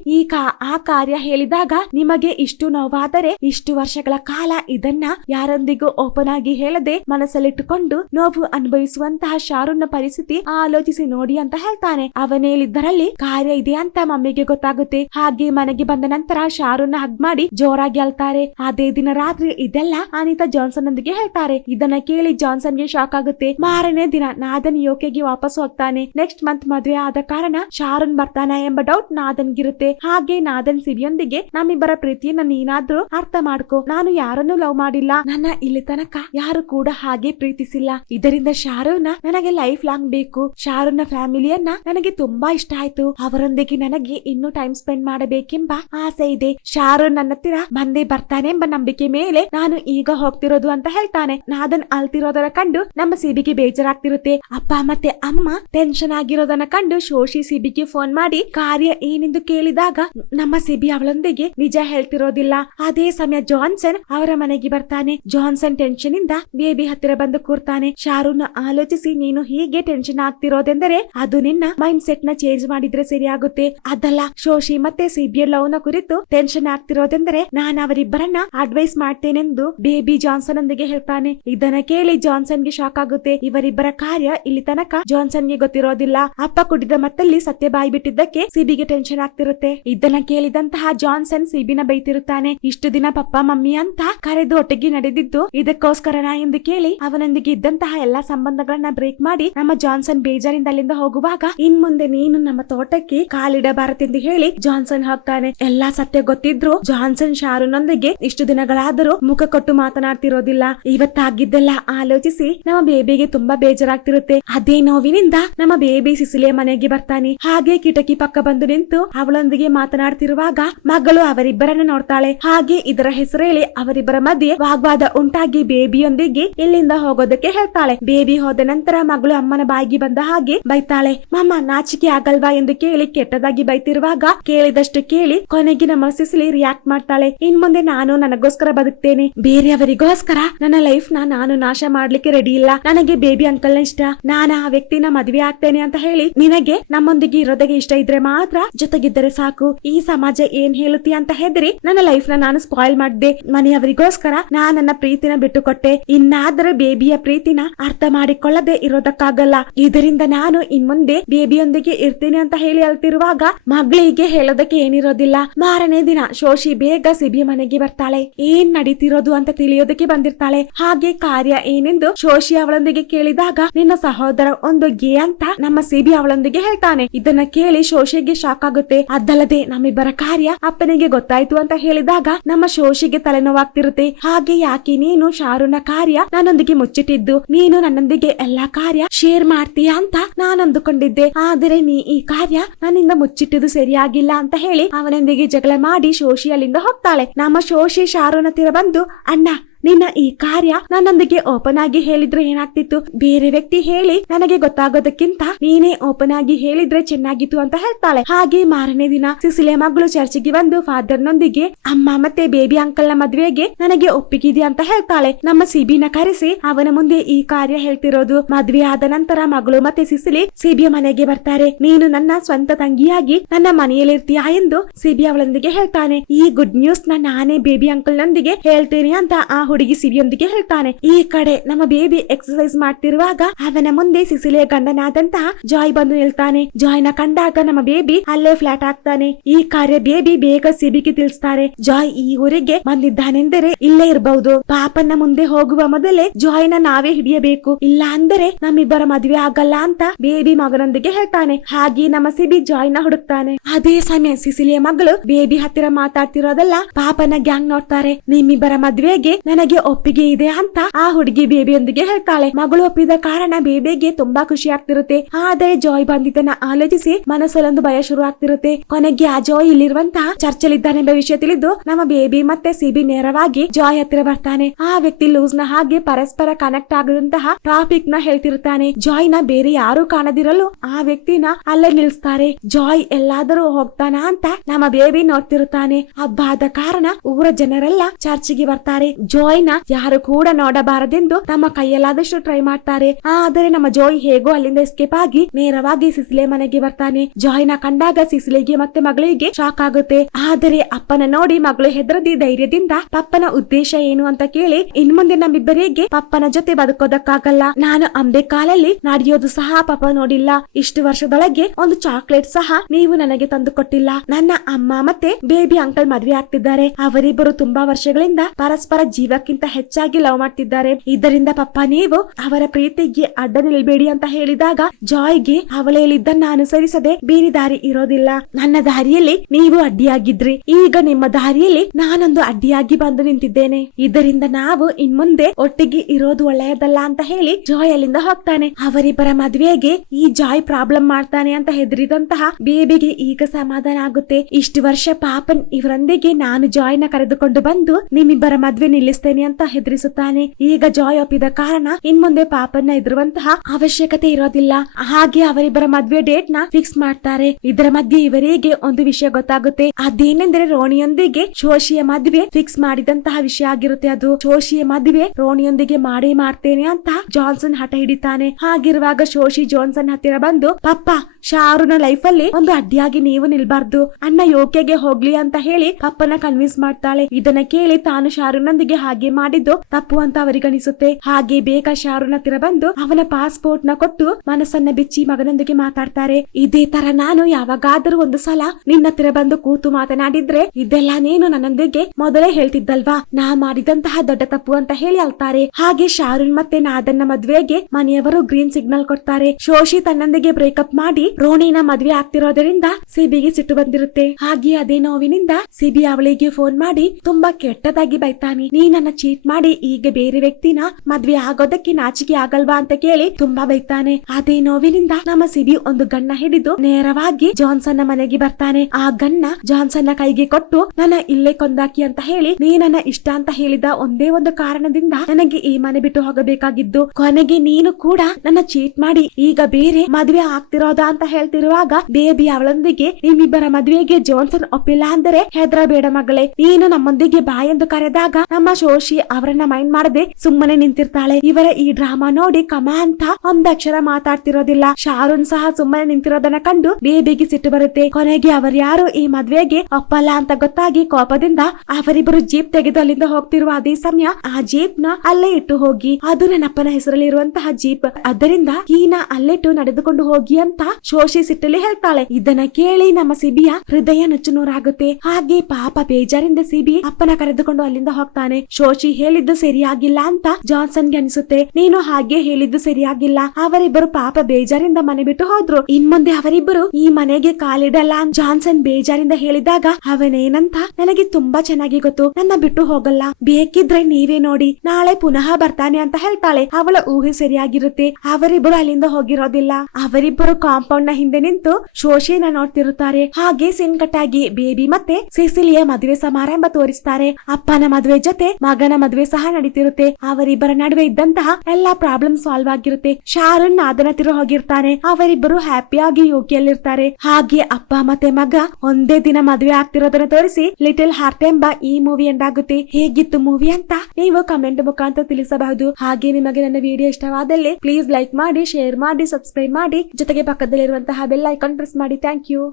ಆ ಕಾರ್ಯ ಹೇಳಿದಾಗ ನಿಮಗೆ ಇಷ್ಟು ನೋವಾದರೆ ಇಷ್ಟು ವರ್ಷಗಳ ಕಾಲ ಇದನ್ನ ಯಾರೊಂದಿಗೂ ಓಪನ್ ಆಗಿ ಹೇಳದೆ ಮನಸ್ಸಲ್ಲಿಟ್ಟುಕೊಂಡು ನೋವು ಅನುಭವಿಸುವಂತಹ ಶಾರುನ್ನ ಪರಿಸ್ಥಿತಿ ಆಲೋಚಿಸಿ ನೋಡಿ ಅಂತ ಹೇಳ್ತಾನೆ. ಅವನೇಳಿದ್ದರಲ್ಲಿ ಕಾರ್ಯ ಇದೆ ಅಂತ ಮಮ್ಮಿಗೆ ಗೊತ್ತಾಗುತ್ತೆ. ಹಾಗೆ ಮನೆಗೆ ಬಂದ ನಂತರ ಶಾರುನ್ನ ಹಗ್ ಮಾಡಿ ಜೋರಾಗಿ ಅಳ್ತಾರೆ. ಅದೇ ದಿನ ರಾತ್ರಿ ಇದೆಲ್ಲ ಅನಿತಾ ಜಾನ್ಸನ್ ನೊಂದಿಗೆ ಹೇಳ್ತಾರೆ. ಇದನ್ನ ಕೇಳಿ ಜಾನ್ಸನ್ಗೆ ಶಾಕ್ ಆಗುತ್ತೆ. ಮಾರನೇ ದಿನ ನಾದನ್ ಯೋಕೆಗೆ ವಾಪಸ್ ಹೋಗ್ತಾನೆ. ನೆಕ್ಸ್ಟ್ ಮಂತ್ ಮದುವೆ ಆದ ಕಾರಣ ಶಾರುನ್ ಬರ್ತಾನೆ ಎಂಬ ಡೌಟ್ ನಾದನ್ಗಿರುತ್ತೆ. ಹಾಗೆ ನಾದನ್ ಸಿಬಿಯೊಂದಿಗೆ ನಮ್ಮಿಬ್ಬರ ಪ್ರೀತಿಯನ್ನ ನೀನಾದ್ರೂ ಅರ್ಥ ಮಾಡ್ಕೋ, ನಾನು ಯಾರನ್ನು ಲವ್ ಮಾಡಿಲ್ಲ, ನನ್ನ ಇಲ್ಲಿ ತನಕ ಯಾರು ಕೂಡ ಹಾಗೆ ಪ್ರೀತಿಸಿಲ್ಲ. ಇದರಿಂದ ಶಾರುನ್ ನನಗೆ ಲೈಫ್ ಲಾಂಗ್ ಬೇಕು. ಶಾರುನ್ನ ಫ್ಯಾಮಿಲಿಯನ್ನ ನನಗೆ ತುಂಬಾ ಇಷ್ಟ ಆಯ್ತು. ಅವರೊಂದಿಗೆ ನನಗೆ ಇನ್ನೂ ಟೈಮ್ ಸ್ಪೆಂಡ್ ಮಾಡಬೇಕೆಂಬ ಆಸೆ ಇದೆ. ಶಾರುನ್ ನನ್ನ ಹತ್ತಿರ ಬಂದೇ ಬರ್ತಾನೆ ಎಂಬ ನಂಬಿಕೆ ಮೇಲೆ ನಾನು ಈಗ ಹೋಗ್ತಿರೋದು ಅಂತ ಹೇಳ್ತಾನೆ. ನಾದನ್ ಅಳ್ತಿರೋದನ್ನ ಕಂಡು ನಮ್ಮ ಸಿಬಿಗೆ ಬೇಜಾರಾಗ್ತಿರುತ್ತೆ. ಅಪ್ಪ ಮತ್ತೆ ಅಮ್ಮ ಟೆನ್ಷನ್ ಆಗಿರೋದನ್ನ ಕಂಡು ಶೋಶಿ ಸಿಬಿಗೆ ಫೋನ್ ಮಾಡಿ ಕಾರ್ಯ ಏನೆಂದು ಕೇಳಿದಾಗ ನಮ್ಮ ಸಿಬಿ ಅವಳೊಂದಿಗೆ ನಿಜ ಹೇಳ್ತಿರೋದಿಲ್ಲ. ಅದೇ ಸಮಯ ಜಾನ್ಸನ್ ಅವರ ಮನೆಗೆ ಬರ್ತಾನೆ. ಜಾನ್ಸನ್ ಟೆನ್ಷನ್ ಇಂದ ಬೇಬಿ ಹತ್ತಿರ ಬಂದು ಕೂರ್ತಾನೆ. ಶಾರುನ್ ಆಲೋಚಿಸಿ ನೀನು ಹೀಗೆ ಟೆನ್ಷನ್ ಆಗ್ತಿರೋದೆಂದರೆ ಅದು ನಿನ್ನ ಮೈಂಡ್ ಸೆಟ್ ನ ಚೇಂಜ್ ಮಾಡಿದ್ರೆ ಸರಿಯಾಗುತ್ತೆ. ಅದಲ್ಲ, ಶೋಶಿ ಮತ್ತೆ ಸಿಬಿಯ ಲವ್ ನ ಕುರಿತು ಟೆನ್ಷನ್ ಆಗ್ತಿರೋದೆಂದರೆ ನಾನು ಅವರಿಬ್ಬರನ್ನ ಅಡ್ವೈಸ್ ಮಾಡ್ತೇನೆಂದು ಬೇಬಿ ಜಾನ್ಸನ್ ಒಂದಿಗೆ ಹೇಳ್ತಾನೆ. ಇದನ್ನ ಕೇಳಿ ಜಾನ್ಸನ್ ಗೆ ಶಾಕ್ ಆಗುತ್ತೆ. ಇವರಿಬ್ಬರ ಕಾರ್ಯ ಇಲ್ಲಿ ತನಕ ಜಾನ್ಸನ್ ಗೆ ಗೊತ್ತಿರೋದಿಲ್ಲ. ಅಪ್ಪ ಕುಡಿದ ಮತ್ತಲ್ಲಿ ಸತ್ಯ ಬಾಯಿ ಬಿಟ್ಟಿದ್ದಕ್ಕೆ ಸಿಬಿಗೆ ಟೆನ್ಷನ್ ಆಗ್ತಿರುತ್ತೆ. ಇದನ್ನ ಕೇಳಿದಂತಹ ಜಾನ್ಸನ್ ಸಿಬಿನ ಬೈತಿರುತ್ತಾನೆ. ಇಷ್ಟು ದಿನ ಪಪ್ಪ ಮಮ್ಮಿ ಅಂತ ಕರೆದು ಒಟ್ಟಿಗೆ ನಡೆದಿದ್ದು ಇದಕ್ಕೋಸ್ಕರನ ಎಂದು ಕೇಳಿ ಅವನೊಂದಿಗೆ ಇದ್ದಂತಹ ಎಲ್ಲಾ ಸಂಬಂಧಗಳನ್ನ ಬ್ರೇಕ್ ಮಾಡಿ ನಮ್ಮ ಜಾನ್ಸನ್ ಬೇಜಾರಿಂದ ಅಲ್ಲಿಂದ ಹೋಗುವಾಗ ಇನ್ ಮುಂದೆ ನೀನು ನಮ್ಮ ತೋಟಕ್ಕೆ ಕಾಲಿಡಬಾರದೆಂದು ಹೇಳಿ ಜಾನ್ಸನ್ ಹೋಗ್ತಾನೆ. ಎಲ್ಲಾ ಸತ್ಯ ಗೊತ್ತಿದ್ರು ಜಾನ್ಸನ್ ಶಾರುನೊಂದಿಗೆ ಇಷ್ಟು ದಿನಗಳಾದರೂ ಮುಖ ಕೊಟ್ಟು ಮಾತನಾಡ್ತಿರೋದಿಲ್ಲ. ಇವತ್ತಾಗಿದ್ದೆಲ್ಲ ಆಲೋಚಿಸಿ ನಮ್ಮ ಬೇಬಿಗೆ ತುಂಬಾ ಬೇಜಾರಾಗ್ತಿರುತ್ತೆ. ಅದೇ ನೋವಿನಿಂದ ನಮ್ಮ ಬೇಬಿ ಸಿಸಿಲಿಯ ಮನೆಗೆ ಬರ್ತಾನೆ. ಹಾಗೆ ಕಿಟಕಿ ಪಕ್ಕ ಬಂದು ನಿಂತು ಅವಳೊಂದಿಗೆ ಮಾತನಾಡ್ತಿರುವಾಗ ಮಗಳು ಅವರಿಬ್ಬರನ್ನ ನೋಡ್ತಾಳೆ. ಹಾಗೆ ಇದರ ಹೆಸರು ಹೇಳಿ ಅವರಿಬ್ಬರ ಮಧ್ಯೆ ವಾಗ್ವಾದ ಉಂಟಾಗಿ ಬೇಬಿಯೊಂದಿಗೆ ಇಲ್ಲಿಂದ ಹೋಗೋದಕ್ಕೆ ಹೇಳ್ತಾಳೆ. ಬೇಬಿ ಹೋದ ನಂತರ ಮಗಳು ಅಮ್ಮನ ಬಾಯಿಗೆ ಬಂದ ಹಾಗೆ ಬೈತಾಳೆ. ಮಮ್ಮ ನಾಚಿಕೆ ಆಗಲ್ವಾ ಎಂದು ಕೇಳಿ ಕೆಟ್ಟದಾಗಿ ಬೈತಿರುವಾಗ ಕೇಳಿದಷ್ಟು ಕೇಳಿ ಕೊನೆಗೆ ನಮ್ಮ ಸಿಸಿಲಿ ರಿಯಾಕ್ಟ್ ಮಾಡ್ತಾಳೆ. ಇನ್ ಮುಂದೆ ನಾನು ನನಗೋಸ್ಕರ ಬದುಕ್ತೇನೆ, ಬೇರೆಯವರಿಗೋಸ್ಕರ ನನ್ನ ಲೈಫ್ ನಾನು ನಾಶ ಮಾಡ್ಲಿಕ್ಕೆ ರೆಡಿ ಇಲ್ಲ. ನನಗೆ ಬೇಬಿ ಅಂಕಲ್ ನ ಇಷ್ಟ, ನಾನು ಆ ವ್ಯಕ್ತಿನ ಮದುವೆ ಆಗ್ತೇನೆ ಅಂತ ಹೇಳಿ ನಿನಗೆ ನಮ್ಮೊಂದಿಗೆ ಇರೋದಕ್ಕೆ ಇಷ್ಟ ಇದ್ರೆ ಮಾತ್ರ ಜೊತೆಗಿದ್ದರೆ ಸಾಕು. ಈ ಸಮಾಜ ಏನ್ ಹೇಳುತ್ತೀ ಅಂತ ಹೆದರಿ ನನ್ನ ಲೈಫ್ ನಾನು ಸ್ಪಾಯ್ಲ್ ಮಾಡಿದೆ. ಮನೆಯವರಿಗೋಸ್ಕರ ನನ್ನ ಪ್ರೀತಿನ ಬಿಟ್ಟು ಕೊಟ್ಟೆ. ಇನ್ನಾದರೂ ಬೇಬಿಯ ಪ್ರೀತಿನ ಅರ್ಥ ಮಾಡಿಕೊಳ್ಳದೆ ಇರೋದಕ್ಕಾಗಲ್ಲ. ಇದರಿಂದ ನಾನು ಇನ್ ಮುಂದೆ ಬೇಬಿಯೊಂದಿಗೆ ಇರ್ತೀನಿ ಅಂತ ಹೇಳಿ ಅಳ್ತಿರುವಾಗ ಮಗಳಿಗೆ ಹೇಳೋದಕ್ಕೆ ಏನಿರೋದಿಲ್ಲ. ಮಾರನೇ ದಿನ ಶೋಶಿ ಬೇಗ ಸಿಬಿಯ ಮನೆಗೆ ಬರ್ತಾಳೆ. ಏನ್ ನಡೀತಿರೋದು ಅಂತ ತಿಳಿಯೋದಕ್ಕೆ ಬಂದಿರ್ತಾಳೆ. ಹಾಗೆ ಕಾರ್ಯ ಏನೆಂದು ಶೋಶಿ ಅವಳೊಂದಿಗೆ ಕೇಳಿದಾಗ ನಿನ್ನ ಸಹೋದರ ಒಂದು ಗೆ ಅಂತ ನಮ್ಮ ಸಿಬಿ ಅವಳೊಂದಿಗೆ ಹೇಳ್ತಾನೆ. ಇದನ್ನ ಕೇಳಿ ಶೋಶಿಗೆ ಶಾಕ್ ಆಗುತ್ತೆ. ಅದಲ್ಲದೆ ನಮ್ಮಿಬ್ಬರ ಕಾರ್ಯ ಅಪ್ಪನಿಗೆ ಗೊತ್ತಾಯ್ತು ಅಂತ ಹೇಳಿದಾಗ ನಮ್ಮ ಶೋಶಿಗೆ ತಲೆನೋವಾಗ್ತಿರುತ್ತೆ. ಹಾಗೆ ಯಾಕೆ ನೀನು ಶಾರುನ ಕಾರ್ಯ ನನ್ನೊಂದಿಗೆ ಮುಚ್ಚಿಟ್ಟಿದ್ದು, ನೀನು ನನ್ನೊಂದಿಗೆ ಎಲ್ಲಾ ಕಾರ್ಯ ಶೇರ್ ಮಾಡ್ತೀಯಾ ಅಂತ ನಾನು ಅಂದುಕೊಂಡಿದ್ದೆ, ಆದರೆ ನೀ ಈ ಕಾರ್ಯ ನನ್ನಿಂದ ಮುಚ್ಚಿಟ್ಟಿದ್ದು ಸರಿಯಾಗಿಲ್ಲ ಅಂತ ಹೇಳಿ ಅವನೊಂದಿಗೆ ಜಗಳ ಮಾಡಿ ಶೋಶಿ ಅಲ್ಲಿಂದ ಹೋಗ್ತಾಳೆ. ನಮ್ಮ ಶೋಶಿ ಶಾರುನ ಹತ್ತಿರ ಬಂದು ಅಣ್ಣ ನಿನ್ನ ಈ ಕಾರ್ಯ ನನ್ನೊಂದಿಗೆ ಓಪನ್ ಆಗಿ ಹೇಳಿದ್ರೆ ಏನಾಗ್ತಿತ್ತು, ಬೇರೆ ವ್ಯಕ್ತಿ ಹೇಳಿ ನನಗೆ ಗೊತ್ತಾಗೋದಕ್ಕಿಂತ ನೀನೇ ಓಪನ್ ಆಗಿ ಹೇಳಿದ್ರೆ ಚೆನ್ನಾಗಿತ್ತು ಅಂತ ಹೇಳ್ತಾಳೆ. ಹಾಗೆ ಮಾರನೇ ದಿನ ಸಿಸಿಲಿಯ ಮಗಳು ಚರ್ಚಿಗೆ ಬಂದು ಫಾದರ್ ನೊಂದಿಗೆ ಅಮ್ಮ ಮತ್ತೆ ಬೇಬಿ ಅಂಕಲ್ ನ ಮದ್ವೆಗೆ ನನಗೆ ಒಪ್ಪಿಗಿದೆ ಅಂತ ಹೇಳ್ತಾಳೆ. ನಮ್ಮ ಸಿಬಿನ ಕರೆಸಿ ಅವನ ಮುಂದೆ ಈ ಕಾರ್ಯ ಹೇಳ್ತಿರೋದು. ಮದ್ವೆ ಆದ ನಂತರ ಮಗಳು ಮತ್ತೆ ಸಿಸಿಲಿ ಸಿಬಿಯ ಮನೆಗೆ ಬರ್ತಾರೆ. ನೀನು ನನ್ನ ಸ್ವಂತ ತಂಗಿಯಾಗಿ ನನ್ನ ಮನೆಯಲ್ಲಿರ್ತೀಯಾ ಎಂದು ಸಿಬಿ ಅವಳೊಂದಿಗೆ ಹೇಳ್ತಾನೆ. ಈ ಗುಡ್ ನ್ಯೂಸ್ ನಾನೇ ಬೇಬಿ ಅಂಕಲ್ ನೊಂದಿಗೆ ಹೇಳ್ತೇನೆ ಅಂತ ಆ ಹುಡುಗಿ ಸಿಬಿಯೊಂದಿಗೆ ಹೇಳ್ತಾನೆ. ಈ ಕಡೆ ನಮ್ಮ ಬೇಬಿ ಎಕ್ಸರ್ಸೈಸ್ ಮಾಡ್ತಿರುವಾಗ ಅವನ ಮುಂದೆ ಸಿಸಿಲಿಯ ಗಂಡನಾದಂತಹ ಜಾಯ್ ಬಂದು ನಿಲ್ತಾನೆ. ಜಾಯ್ನ ಕಂಡಾಗ ನಮ್ಮ ಬೇಬಿ ಅಲ್ಲೇ ಫ್ಲಾಟ್ ಆಗ್ತಾನೆ. ಈ ಕಾರ್ಯ ಬೇಬಿ ಬೇಗ ಸಿಬಿಗೆ ತಿಳಿಸ್ತಾರೆ. ಜಾಯ್ ಈ ಊರಿಗೆ ಬಂದಿದ್ದಾನೆಂದರೆ ಇಲ್ಲೇ ಇರಬಹುದು. ಪಾಪನ ಮುಂದೆ ಹೋಗುವ ಮೊದಲೇ ಜಾಯ್ನ ನಾವೇ ಹಿಡಿಯಬೇಕು, ಇಲ್ಲ ಅಂದರೆ ನಮ್ಮಿಬ್ಬರ ಮದುವೆ ಆಗಲ್ಲ ಅಂತ ಬೇಬಿ ಮಗನೊಂದಿಗೆ ಹೇಳ್ತಾನೆ. ಹಾಗೆ ನಮ್ಮ ಸಿಬಿ ಜಾಯ್ನ ಹುಡುಕ್ತಾನೆ. ಅದೇ ಸಮಯ ಸಿಸಿಲಿಯ ಮಗಳು ಬೇಬಿ ಹತ್ತಿರ ಮಾತಾಡ್ತಿರೋದಲ್ಲ ಪಾಪನ ಗ್ಯಾಂಗ್ ನೋಡ್ತಾರೆ. ನಿಮ್ಮಿಬ್ಬರ ಮದ್ವೆಗೆ ನನಗೆ ಒಪ್ಪಿಗೆ ಇದೆ ಅಂತ ಆ ಹುಡುಗಿ ಬೇಬಿಯೊಂದಿಗೆ ಹೇಳ್ತಾಳೆ. ಮಗಳು ಒಪ್ಪಿದ ಕಾರಣ ಬೇಬಿಗೆ ತುಂಬಾ ಖುಷಿ ಆಗ್ತಿರುತ್ತೆ. ಆದರೆ ಜಾಯ್ ಬಂದಿದ್ದನ್ನ ಆಲೋಚಿಸಿ ಮನಸ್ಸಲ್ಲೊಂದು ಭಯ ಶುರು ಆಗ್ತಿರುತ್ತೆ. ಕೊನೆಗೆ ಆ ಜಾಯ್ ಇಲ್ಲಿರುವಂತಹ ಚರ್ಚಲ್ಲಿದ್ದಾನೆಂಬ ವಿಷಯ ತಿಳಿದು ನಮ್ಮ ಬೇಬಿ ಮತ್ತೆ ಸಿಬಿ ನೇರವಾಗಿ ಜಾಯ್ ಹತ್ತಿರ ಬರ್ತಾನೆ. ಆ ವ್ಯಕ್ತಿ ಲೂಸ್ ನ ಹಾಗೆ ಪರಸ್ಪರ ಕನೆಕ್ಟ್ ಆಗದಂತಹ ಟಾಪಿಕ್ ನ ಹೇಳ್ತಿರ್ತಾನೆ. ಜಾಯ್ ನ ಬೇರೆ ಯಾರು ಕಾಣದಿರಲು ಆ ವ್ಯಕ್ತಿನ ಅಲ್ಲೇ ನಿಲ್ಸ್ತಾರೆ. ಜಾಯ್ ಎಲ್ಲಾದರೂ ಹೋಗ್ತಾನ ಅಂತ ನಮ್ಮ ಬೇಬಿ ನೋಡ್ತಿರುತ್ತಾನೆ. ಹಬ್ಬ ಆದ ಕಾರಣ ಊರ ಜನರೆಲ್ಲ ಚರ್ಚಿಗೆ ಬರ್ತಾರೆ. ಜಾಯ್ ನ ಯಾರು ಕೂಡ ನೋಡಬಾರದೆಂದು ತಮ್ಮ ಕೈಯಲ್ಲಾದಷ್ಟು ಟ್ರೈ ಮಾಡ್ತಾರೆ. ಆದರೆ ನಮ್ಮ ಜಾಯ್ ಹೇಗೋ ಅಲ್ಲಿಂದ ಎಸ್ಕೇಪ್ ಆಗಿ ನೇರವಾಗಿ ಸಿಸಿಲೆ ಮನೆಗೆ ಬರ್ತಾನೆ. ಜಾಯ್ ನ ಕಂಡಾಗ ಸಿಸಿಲಿಗೆ ಮತ್ತೆ ಮಗಳಿಗೆ ಶಾಕ್ ಆಗುತ್ತೆ. ಆದರೆ ಅಪ್ಪನ ನೋಡಿ ಮಗಳು ಹೆದರದಿ ಧೈರ್ಯದಿಂದ ಪಪ್ಪನ ಉದ್ದೇಶ ಏನು ಅಂತ ಕೇಳಿ, ಇನ್ಮುಂದೆ ನಮ್ಮಿಬ್ಬರಿಗೆ ಪಪ್ಪನ ಜೊತೆ ಬದುಕೋದಕ್ಕಾಗಲ್ಲ. ನಾನು ಅಂಬೆ ಕಾಲಲ್ಲಿ ನಡೆಯೋದು ಸಹ ಪಾಪ ನೋಡಿಲ್ಲ. ಇಷ್ಟು ವರ್ಷದೊಳಗೆ ಒಂದು ಚಾಕ್ಲೇಟ್ ಸಹ ನೀವು ನನಗೆ ತಂದು ಕೊಟ್ಟಿಲ್ಲ. ನನ್ನ ಅಮ್ಮ ಮತ್ತೆ ಬೇಬಿ ಅಂಕಲ್ ಮದ್ವೆ ಆಗ್ತಿದ್ದಾರೆ. ಅವರಿಬ್ಬರು ತುಂಬಾ ವರ್ಷಗಳಿಂದ ಪರಸ್ಪರ ಜೀವಕ್ಕಿಂತ ಹೆಚ್ಚಾಗಿ ಲವ್ ಮಾಡ್ತಿದ್ದಾರೆ. ಇದರಿಂದ ಪಪ್ಪ ನೀವು ಅವರ ಪ್ರೀತಿಗೆ ಅಡ್ಡ ನಿಲ್ಬೇಡಿ ಅಂತ ಹೇಳಿದಾಗ ಜಾಯ್ಗೆ ಅವಳೇಲಿದ್ದನ್ನ ಅನುಸರಿಸದೆ ಬೇರೆ ದಾರಿ ಇರೋದಿಲ್ಲ. ನನ್ನ ದಾರಿಯಲ್ಲಿ ನೀವು ಅಡ್ಡಿಯಾಗಿದ್ರಿ, ಈಗ ನಿಮ್ಮ ದಾರಿಯಲ್ಲಿ ನಾನೊಂದು ಅಡ್ಡಿಯಾಗಿ ಬಂದು ನಿಂತಿದ್ದೇನೆ. ಇದರಿಂದ ನಾವು ಇನ್ಮುಂದೆ ಒಟ್ಟಿಗೆ ಇರೋದು ಒಳ್ಳೆಯದಲ್ಲ ಅಂತ ಹೇಳಿ ಜಾಯ್ ಅಲ್ಲಿಂದ ಹೋಗ್ತಾನೆ. ಅವರಿಬ್ಬರ ಮದ್ವೆಗೆ ಈ ಜಾಯ್ ಪ್ರಾಬ್ಲಮ್ ಮಾಡ್ತಾನೆ ಅಂತ ಹೆದರಿದಂತಹ ಬೇಬಿಗೆ ಈಗ ಸಮಾಧಾನ ಆಗುತ್ತೆ. ಇಷ್ಟು ವರ್ಷ ಪಾಪನ್ ಇವರೊಂದಿಗೆ ನಾನು ಜಾಯ್ ನ ಕರೆದುಕೊಂಡು ಬಂದು ನಿಮ್ಮಿಬ್ಬರ ಮದ್ವೆ ನಿಲ್ಲಿಸ್ತೇನೆ ಅಂತ ಹೆದರಿಸುತ್ತಾನೆ. ಈಗ ಜಾಯ್ ಒಪ್ಪಿದ ಕಾರಣ ಇನ್ಮುಂದೆ ಪಾಪನ್ನ ಎದುರುವಂತಹ ಅವಶ್ಯಕತೆ ಇರೋದಿಲ್ಲ. ಹಾಗೆ ಅವರಿಬ್ಬರ ಮದ್ವೆ ಡೇಟ್ ನ ಫಿಕ್ಸ್ ಮಾಡ್ತಾರೆ. ಇದರ ಮಧ್ಯೆ ಇವರಿಗೆ ಒಂದು ವಿಷಯ ಗೊತ್ತಾಗುತ್ತೆ. ಅದೇನೆಂದ್ರೆ ರೋಣಿಯೊಂದಿಗೆ ಶೋಶಿಯ ಮದ್ವೆ ಫಿಕ್ಸ್ ಮಾಡಿದಂತಹ ವಿಷಯ ಆಗಿರುತ್ತೆ. ಅದು ಶೋಶಿಯ ಮದ್ವೆ ರೋಣಿಯೊಂದಿಗೆ ಮಾಡೇ ಮಾಡ್ತೇನೆ ಅಂತ ಜಾನ್ಸನ್ ಹಠ ಹಿಡಿತಾನೆ. ಹಾಗಿರುವಾಗ ಶೋಶಿ ಜಾನ್ಸನ್ ಹತ್ತಿರ ಬಂದು, ಪಪ್ಪ ಶಾರುನ ಲೈಫ್ ಅಲ್ಲಿ ಒಂದು ಅಡ್ಡಿಯಾಗಿ ನೀವು ನಿಲ್ಬಾರ್ದು, ಅಣ್ಣ ಯೋಗ್ಯಗೆ ಹೋಗ್ಲಿ ಅಂತ ಹೇಳಿ ಪಪ್ಪನ ಕನ್ವಿನ್ಸ್ ಮಾಡ್ತಾಳೆ. ಇದನ್ನ ಕೇಳಿ ತಾನು ಶಾರುನೊಂದಿಗೆ ಹಾಗೆ ಮಾಡಿದ್ದು ತಪ್ಪು ಅಂತ ಅವರಿಗನಿಸುತ್ತೆ. ಹಾಗೆ ಬೇಗ ಶಾರುನ್ ಹತ್ತಿರ ಬಂದು ಅವನ ಪಾಸ್ಪೋರ್ಟ್ ನ ಕೊಟ್ಟು ಮನಸ್ಸನ್ನ ಬಿಚ್ಚಿ ಮಗನೊಂದಿಗೆ ಮಾತಾಡ್ತಾರೆ. ಇದೇ ತರ ನಾನು ಯಾವಾಗಾದ್ರೂ ಒಂದು ಸಲ ನಿನ್ನ ಹತ್ತಿರ ಬಂದು ಕೂತು ಮಾತನಾಡಿದ್ರೆ ಇದೆಲ್ಲ ನೀನು ನನ್ನೊಂದಿಗೆ ಮೊದಲೇ ಹೇಳ್ತಿದ್ದಲ್ವಾ, ನಾ ಮಾಡಿದಂತಹ ದೊಡ್ಡ ತಪ್ಪು ಅಂತ ಹೇಳಿ ಅಳ್ತಾರೆ. ಹಾಗೆ ಶಾರುನ್ ಮತ್ತೆ ನಾದನ್ನ ಮದ್ವೆಗೆ ಮನೆಯವರು ಗ್ರೀನ್ ಸಿಗ್ನಲ್ ಕೊಡ್ತಾರೆ. ಶೋಶಿ ತನ್ನೊಂದಿಗೆ ಬ್ರೇಕಪ್ ಮಾಡಿ ರೋಣಿನ ಮದ್ವೆ ಆಗ್ತಿರೋದ್ರಿಂದ ಸಿಬಿಗೆ ಸಿಟ್ಟು ಬಂದಿರುತ್ತೆ. ಹಾಗೆ ಅದೇ ನೋವಿನಿಂದ ಸಿಬಿ ಅವಳಿಗೆ ಫೋನ್ ಮಾಡಿ ತುಂಬಾ ಕೆಟ್ಟದಾಗಿ ಬೈತಾನೆ. ನೀ ನನ್ನ ಚೀಟ್ ಮಾಡಿ ಈಗ ಬೇರೆ ವ್ಯಕ್ತಿನ ಮದ್ವೆ ಆಗೋದಕ್ಕೆ ನಾಚಿಕೆ ಆಗಲ್ವಾ ಅಂತ ಕೇಳಿ ತುಂಬಾ ಬೈತಾನೆ. ಅದೇ ನೋವಿನಿಂದ ನಮ್ಮ ಸಿಬಿ ಒಂದು ಗನ್ನ ಹಿಡಿದು ನೇರವಾಗಿ ಜಾನ್ಸನ್ ನ ಮನೆಗೆ ಬರ್ತಾನೆ. ಆ ಗನ್ನ ಜಾನ್ಸನ್ ನ ಕೈಗೆ ಕೊಟ್ಟು ನನ್ನ ಇಲ್ಲೇ ಕೊಂದಾಕಿ ಅಂತ ಹೇಳಿ, ನೀ ನನ್ನ ಇಷ್ಟ ಅಂತ ಹೇಳಿದ ಒಂದೇ ಒಂದು ಕಾರಣದಿಂದ ನನಗೆ ಈ ಮನೆ ಬಿಟ್ಟು ಹೋಗಬೇಕಾಗಿದ್ದು, ಕೊನೆಗೆ ನೀನು ಕೂಡ ನನ್ನ ಚೀಟ್ ಮಾಡಿ ಈಗ ಬೇರೆ ಮದ್ವೆ ಆಗ್ತಿರೋದ ಅಂತ ಹೇಳ್ತಿರುವಾಗ ಬೇಬಿ ಅವಳೊಂದಿಗೆ ನಿಮ್ಮಿಬ್ಬರ ಮದ್ವೆಗೆ ಜಾನ್ಸನ್ ಒಪ್ಪಿಲ್ಲ ಅಂದರೆ ಹೆದರಬೇಡ ಮಗಳೇ, ನೀನು ನಮ್ಮೊಂದಿಗೆ ಬಾ ಎಂದು ಕರೆದಾಗ ನಮ್ಮ ಶೋಶಿ ಅವರನ್ನ ಮೈಂಡ್ ಮಾಡದೆ ಸುಮ್ಮನೆ ನಿಂತಿರ್ತಾಳೆ. ಇವರ ಈ ಡ್ರಾಮಾ ನೋಡಿ ಕಮ ಅಂತ ಒಂದಕ್ಷರ ಮಾತಾಡ್ತಿರೋದಿಲ್ಲ. ಶಾರುನ್ ಸಹ ಸುಮ್ಮನೆ ನಿಂತಿರೋದನ್ನ ಕಂಡು ಬೇಬಿಗೆ ಸಿಟ್ಟು ಬರುತ್ತೆ. ಕೊನೆಗೆ ಅವರ್ಯಾರು ಈ ಮದ್ವೆಗೆ ಒಪ್ಪಲ್ಲ ಅಂತ ಗೊತ್ತಾಗಿ ಕೋಪದಿಂದ ಅವರಿಬ್ಬರು ಜೀಪ್ ತೆಗೆದು ಅಲ್ಲಿಂದ ಹೋಗ್ತಿರುವ ಅದೇ ಸಮಯ ಆ ಜೀಪ್ ನ ಅಲ್ಲೇ ಇಟ್ಟು ಹೋಗಿ, ಅದು ನನ್ನಪ್ಪನ ಹೆಸರಲ್ಲಿ ಇರುವಂತಹ ಜೀಪ್, ಅದರಿಂದ ಈನ ಅಲ್ಲಿಟ್ಟು ನಡೆದುಕೊಂಡು ಹೋಗಿ ಅಂತ ಶೋಶಿ ಸಿಟ್ಟಲ್ಲಿ ಹೇಳ್ತಾಳೆ. ಇದನ್ನ ಕೇಳಿ ನಮ್ಮ ಸಿಬಿಯ ಹೃದಯ ನುಚ್ಚುನೂರಾಗುತ್ತೆ. ಹಾಗೆ ಪಾಪ ಬೇಜಾರಿಂದ ಸಿಬಿ ಅಪ್ಪನ ಕರೆದುಕೊಂಡು ಅಲ್ಲಿಂದ ಹೋಗ್ತಾನೆ. ಶೋಶಿ ಹೇಳಿದ್ದು ಸರಿಯಾಗಿಲ್ಲ ಅಂತ ಜಾನ್ಸನ್ಗೆ ಅನಿಸುತ್ತೆ. ನೀನು ಹಾಗೆ ಹೇಳಿದ್ದು ಸರಿಯಾಗಿಲ್ಲ. ಅವರಿಬ್ಬರು ಪಾಪ ಬೇಜಾರಿಂದ ಮನೆ ಬಿಟ್ಟು ಹೋದ್ರು. ಇನ್ಮುಂದೆ ಅವರಿಬ್ಬರು ಈ ಮನೆಗೆ ಕಾಲಿಡಲ್ಲ ಅಂತ ಜಾನ್ಸನ್ ಬೇಜಾರಿಂದ ಹೇಳಿದಾಗ ಅವನೇನಂತ ನನಗೆ ತುಂಬಾ ಚೆನ್ನಾಗಿ ಗೊತ್ತು, ನನ್ನ ಬಿಟ್ಟು ಹೋಗಲ್ಲ, ಬೇಕಿದ್ರೆ ನೀವೇ ನೋಡಿ, ನಾಳೆ ಪುನಃ ಬರ್ತಾನೆ ಅಂತ ಹೇಳ್ತಾಳೆ. ಅವಳ ಊಹೆ ಸರಿಯಾಗಿರುತ್ತೆ. ಅವರಿಬ್ಬರು ಅಲ್ಲಿಂದ ಹೋಗಿರೋದಿಲ್ಲ. ಅವರಿಬ್ಬರು ಕಾಂಪೌಂಡ್ ನ ಹಿಂದೆ ನಿಂತು ಶೋಶಿನ ನೋಡ್ತಿರುತ್ತಾರೆ. ಹಾಗೆ ಸಿನ್ ಕಟ್ ಆಗಿ ಬೇಬಿ ಮತ್ತೆ ಸಿಸಿಲಿಯ ಮದುವೆ ಸಮಾರಂಭ ತೋರಿಸ್ತಾರೆ. ಅಪ್ಪನ ಮದುವೆ ಜೊತೆ ಮಗನ ಮದುವೆ ಸಹ ನಡೀತಿರುತ್ತೆ. ಅವರಿಬ್ಬರ ನಡುವೆ ಇದ್ದಂತಹ ಎಲ್ಲಾ ಪ್ರಾಬ್ಲಮ್ ಸಾಲ್ವ್ ಆಗಿರುತ್ತೆ. ಶಾರುನ್ ನಾದನ ತಿರು ಹೋಗಿರ್ತಾನೆ. ಅವರಿಬ್ಬರು ಹ್ಯಾಪಿಯಾಗಿ ಯುಕೆಯಲ್ಲಿರ್ತಾರೆ. ಹಾಗೆ ಅಪ್ಪ ಮತ್ತೆ ಮಗ ಒಂದೇ ದಿನ ಮದುವೆ ಆಗ್ತಿರೋದನ್ನ ತೋರಿಸಿ ಲಿಟಲ್ ಹಾರ್ಟ್ ಎಂಬ ಈ ಮೂವಿ ಎಂಡ್ ಆಗುತ್ತೆ. ಹೇಗಿತ್ತು ಮೂವಿ ಅಂತ ನೀವು ಕಮೆಂಟ್ ಮುಖಾಂತರ ತಿಳಿಸಬಹುದು. ಹಾಗೆ ನಿಮಗೆ ನನ್ನ ವಿಡಿಯೋ ಇಷ್ಟವಾದಲ್ಲಿ ಪ್ಲೀಸ್ ಲೈಕ್ ಮಾಡಿ, ಶೇರ್ ಮಾಡಿ, ಸಬ್ಸ್ಕ್ರೈಬ್ ಮಾಡಿ, ಜೊತೆಗೆ ಪಕ್ಕದಲ್ಲಿರುವಂತಹ ಬೆಲ್ ಐಕಾನ್ ಪ್ರೆಸ್ ಮಾಡಿ. Thank you.